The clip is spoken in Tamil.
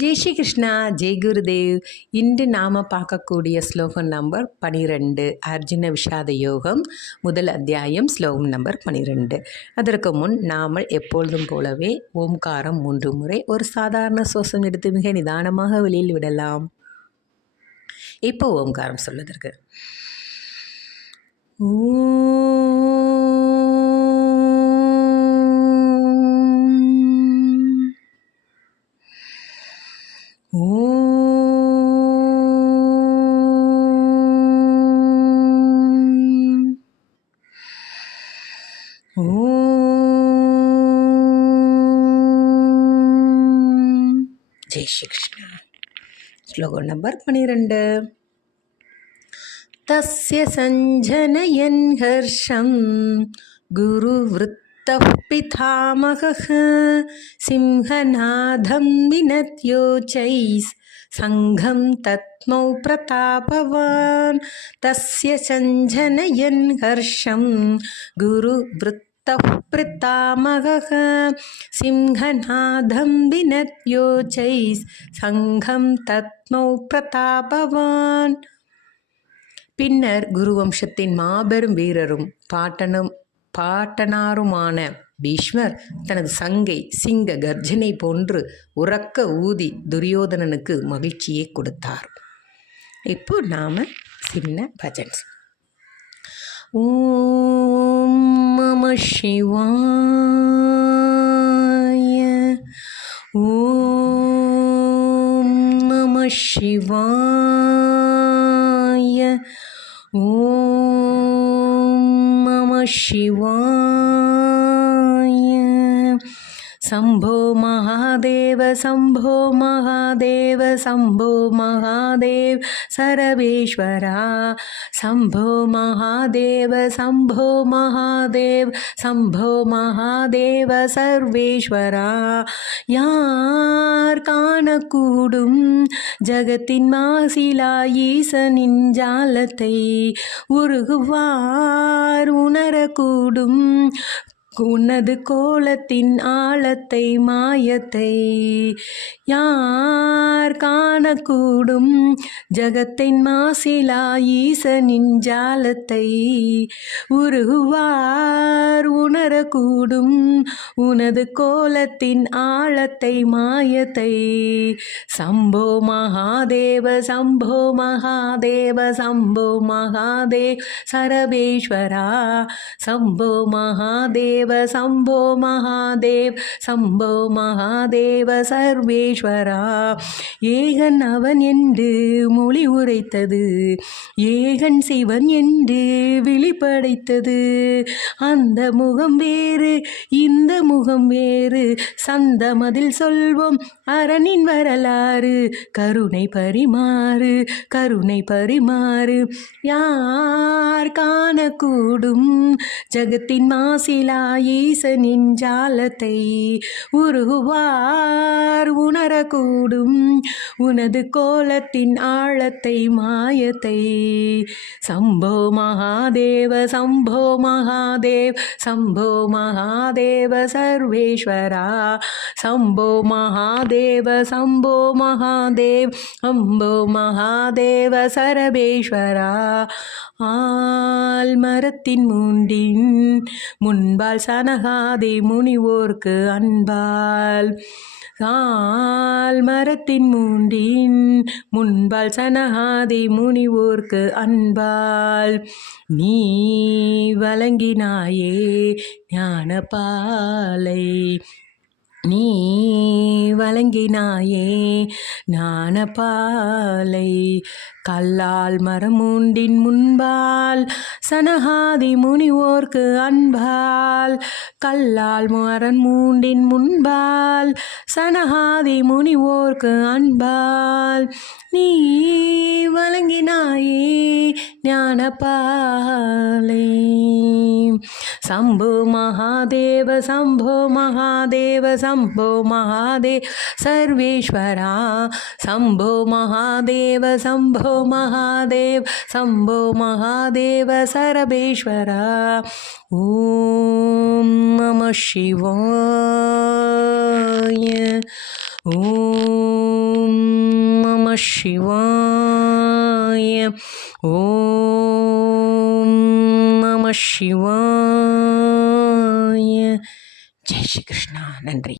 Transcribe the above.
ஜெய் ஸ்ரீ கிருஷ்ணா ஜெய் குருதேவ். இன்று நாம் பார்க்கக்கூடிய ஸ்லோகம் நம்பர் பனிரெண்டு. அர்ஜுன விஷாத யோகம் முதல் அத்தியாயம் ஸ்லோகம் நம்பர் பனிரெண்டு. அதற்கு முன் நாமல் எப்பொழுதும் போலவே ஓம்காரம் மூன்று முறை ஒரு சாதாரண சுவாசம் எடுத்து மிக நிதானமாக வெளியில் விடலாம். இப்போ ஓம்காரம் சொல்வதற்கு. ஓ ஜெய் ஸ்ரீ கிருஷ்ணா ஸ்லோகம் நம்பர் பன்னிரெண்டு तस्य सञ्जनयन् हर्षं गुरुवृत्तः पितामहः सिंहनादं विनद्योचैः सङ्घं तत्मौ प्रतापवान् तस्य सञ्जनयन् हर्षं गुरुवृत्तः पितामहः सिंहनादं विनद्योचैः सङ्घं तत्मौ प्रतापवान् பின்னர் குருவம்சத்தின் மாபெரும் வீரரும் பாட்டனும் பாட்டனாருமான பீஷ்மர் தனது சங்கை சிங்க கர்ஜனை போன்று உறக்க ஊதி துரியோதனனுக்கு மகிழ்ச்சியை கொடுத்தார். இப்போ நாம சின்ன பஜன்ஸ். ஓம் மம சிவாய ஓம் நம சிவாய ஓம் நம சிவாய शम्भो महादेव शम्भो महादेव शम्भो महादेव सर्वेश्वरा शम्भो महादेव शम्भो महादेव शम्भो महादेव சர்வேஸ்வரா யார் காணக்கூடும் ஜகத்தின் மாசிலா ஈசனின் ஜாலத்தை உருகுவார் உணரக்கூடும் உனது கோலத்தின் ஆழத்தை மாயத்தை யார் காணக்கூடும்? ஜகத்தின் மாசிலா ஈசனின் ஜாலத்தை உருகுவார் உணரக்கூடும். உனது கோலத்தின் ஆழத்தை மாயத்தை சம்போ மகாதேவ சம்போ மகாதேவ சம்போ மகாதேவ் சரபேஸ்வரா சம்போ மகாதேவ சம்போ மகாதேவ் சம்போ மகாதேவ சர்வேஸ்வரா. ஏகன் அவன் என்று மொழி உரைத்தது ஏகன் சிவன் என்று விழிப்படைத்தது. அந்த முகம் வேறு இந்த முகம் வேறு சந்தமதில் சொல்வோம் அரணின் வரலாறு. கருணை பரிமாறு கருணை பரிமாறு. யார் காணக்கூடும் ஜகத்தின் மாசிலா ஈசனின் ஜாலத்தை உருகுவார் உணரக்கூடும் உனது கோலத்தின் ஆழத்தை மாயத்தை. சம்போ மகாதேவ சம்போ மகாதேவ் சம்போ மகாதேவ சர்வேஸ்வரா. சம்போ மகாதேவ சம்போ மகாதேவ் அம்போ மகாதேவ சரபேஸ்வரா ஆல் மரத்தின் மூண்டின் முன்பால் சனகாதே முனிவோர்க்கு அன்பால். ஆல் மரத்தின் மூண்டின் முன்பால் சனகாதே முனிவோர்க்கு அன்பால். நீ வழங்கினாயே ஞானபாலை. நீ வழங்கினாயே ஞானபாலை. கல்லால் மரமூண்டின் முன்பால் சனகாதி முனிவோர்க்கு அன்பால். கல்லால் மரன் மூண்டின் முன்பால் சனகாதி முனிவோர்க்கு அன்பால். நீ வழங்கினாயே ஞான பாலை ஞானபாலை சம்போ மகாதேவ சம்போ மகாதேவ சம்போ மகாதேவ சர்வேஸ்வரா சம்போ மகாதேவ சம்போ மகாதேவ சம்போ மகாதேவ சரபேஸ்வரா ஓம் நம சிவாய ஓம் சிவாய ஓம் நம சிவாய. ஜெய் ஸ்ரீ கிருஷ்ணா. நன்றி.